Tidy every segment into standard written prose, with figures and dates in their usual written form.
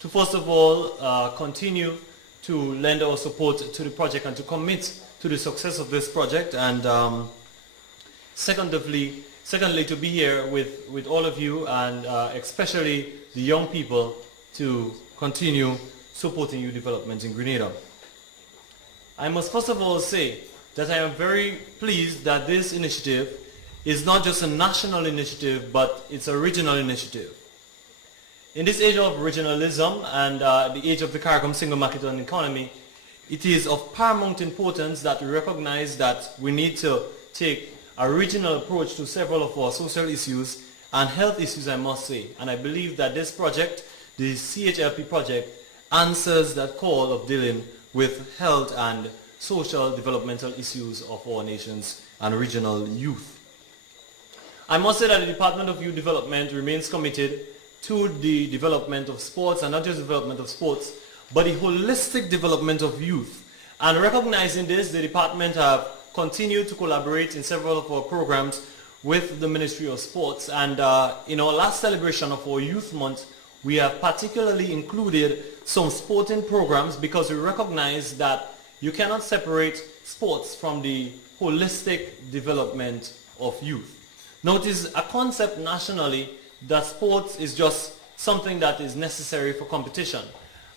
to first of all continue to lend our support to the project and to commit to the success of this project, and secondly to be here with all of you, and especially the young people, to continue supporting youth development in Grenada. I must first of all say that I am very pleased that this initiative is not just a national initiative, but it's a regional initiative. In this age of regionalism and the age of the CARICOM single market and economy, it is of paramount importance that we recognize that we need to take a regional approach to several of our social issues and health issues, I must say. And I believe that this project, the CHLP project, answers that call of dealing with health and social developmental issues of our nations and regional youth. I must say that the Department of Youth Development remains committed to the development of sports, and not just development of sports, but the holistic development of youth. And recognizing this, the department have continued to collaborate in several of our programs with the Ministry of Sports. And in our last celebration of our Youth Month, we have particularly included some sporting programs because we recognize that you cannot separate sports from the holistic development of youth. Now, it is a concept nationally that sports is just something that is necessary for competition.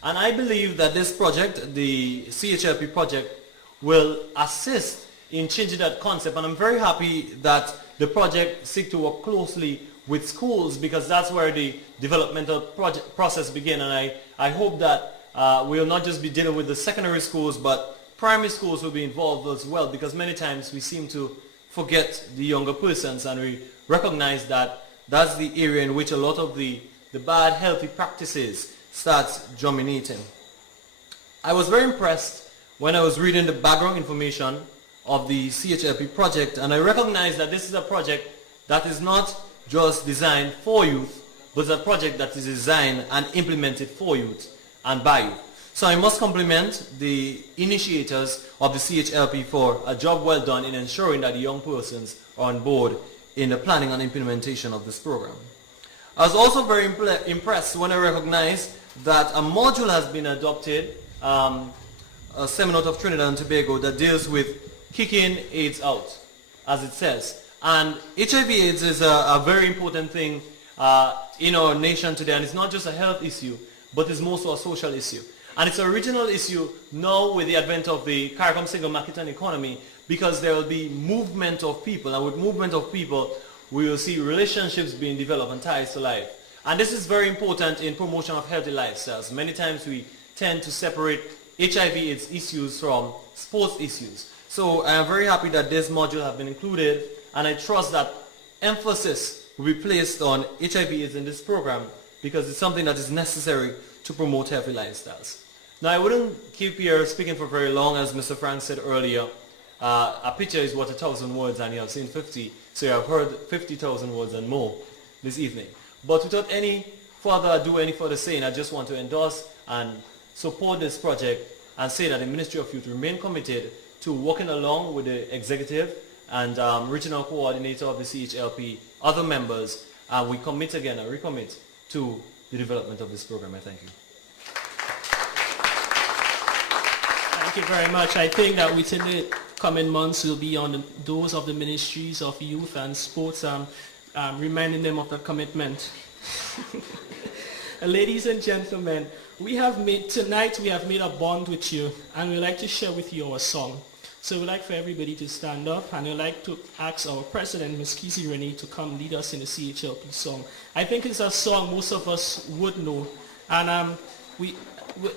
And I believe that this project, the CHLP project, will assist in changing that concept. And I'm very happy that the project seeks to work closely with schools, because that's where the developmental process begins. And I hope that we will not just be dealing with the secondary schools, but primary schools will be involved as well, because many times we seem to forget the younger persons, and we recognize that that's the area in which a lot of the bad healthy practices starts germinating. I was very impressed when I was reading the background information of the CHLP project, and I recognized that this is a project that is not just designed for youth, but it's a project that is designed and implemented for youth and by youth. So I must compliment the initiators of the CHLP for a job well done in ensuring that the young persons are on board in the planning and implementation of this program. I was also very impressed when I recognized that a module has been adopted, a seminar of Trinidad and Tobago, that deals with kicking AIDS out, as it says. And HIV/AIDS is a very important thing in our nation today, and it's not just a health issue, but it's more so a social issue. And it's a regional issue now with the advent of the CARICOM single market and economy, because there will be movement of people, and with movement of people, we will see relationships being developed and ties to life. And this is very important in promotion of healthy lifestyles. Many times we tend to separate HIV/AIDS issues from sports issues. So I am very happy that this module has been included, and I trust that emphasis will be placed on HIV/AIDS in this program, because it's something that is necessary to promote healthy lifestyles. Now, I wouldn't keep here speaking for very long, as Mr. Frank said earlier. A picture is worth 1,000 words, and you have seen 50, so you have heard 50,000 words and more this evening. But without any further saying, I just want to endorse and support this project and say that the Ministry of Youth remain committed to working along with the executive and regional coordinator of the CHLP, other members, and we commit again and recommit to the development of this program. I thank you. Thank you very much. I think that within the coming months will be on the doors of the Ministries of Youth and Sports, reminding them of the commitment. Ladies and gentlemen, tonight we have made a bond with you, and we'd like to share with you our song. So we'd like for everybody to stand up, and we'd like to ask our president, Ms. Kizzy Renee, to come lead us in the CHLP song. I think it's a song most of us would know, and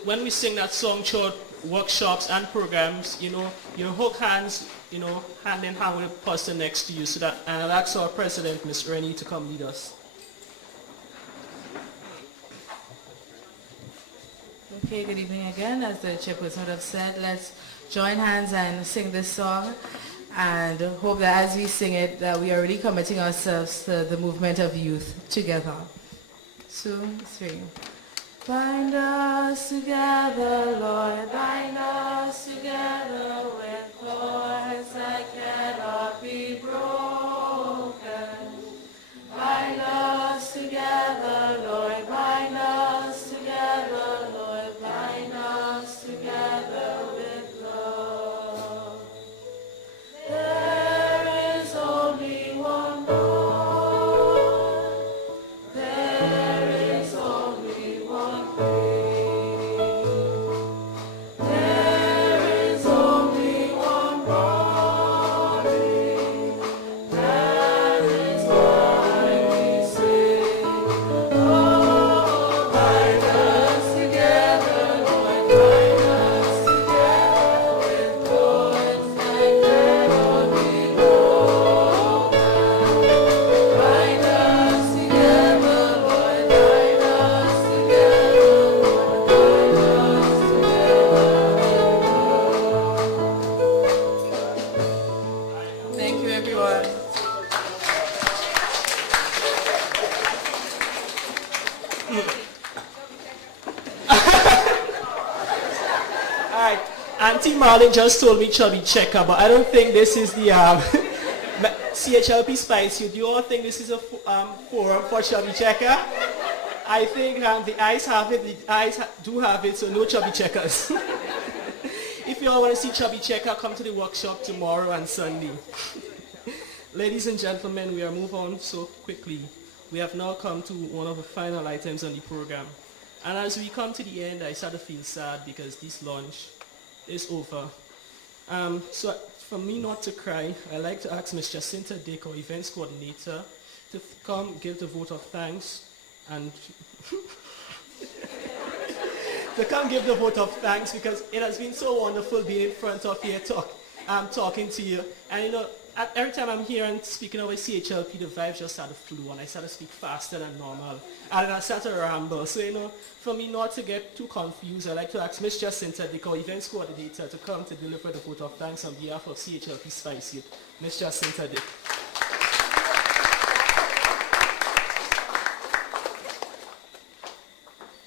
when we sing that song throughout workshops and programs, you hook hands, hand in hand with the person next to you, and I'll ask our president, Ms. Renee, to come lead us. Okay, good evening again. As the chairperson would have said, let's join hands and sing this song, and hope that as we sing it, that we are really committing ourselves to the movement of youth together. 2, 3. Bind us together, Lord, bind us together with cords that cannot be broken. Bind us together, Lord, bind us together Auntie Marlene just told me chubby checker, but I don't think this is the CHLP Spice. Do you all think this is a forum for chubby checker? I think the eyes have it, the eyes do have it, so no chubby checkers. If you all want to see chubby checker, come to the workshop tomorrow and Sunday. Ladies and gentlemen, we are moving on so quickly. We have now come to one of the final items on the program. And as we come to the end, I start to feel sad because this launch is over. So for me not to cry, I'd like to ask Ms. Jacinta Dick, our events coordinator, to come give the vote of thanks and to come give the vote of thanks because it has been so wonderful being in front of you talking to you. And you know, every time I'm here and speaking over CHLP, the vibes just start to flow and I start to speak faster than normal. And then I start to ramble. So, you know, for me not to get too confused, I'd like to ask Ms. Jacinta Dick, our events coordinator, to come to deliver the vote of thanks on behalf of CHLP Spice Youth. Ms. Jacinta Dick.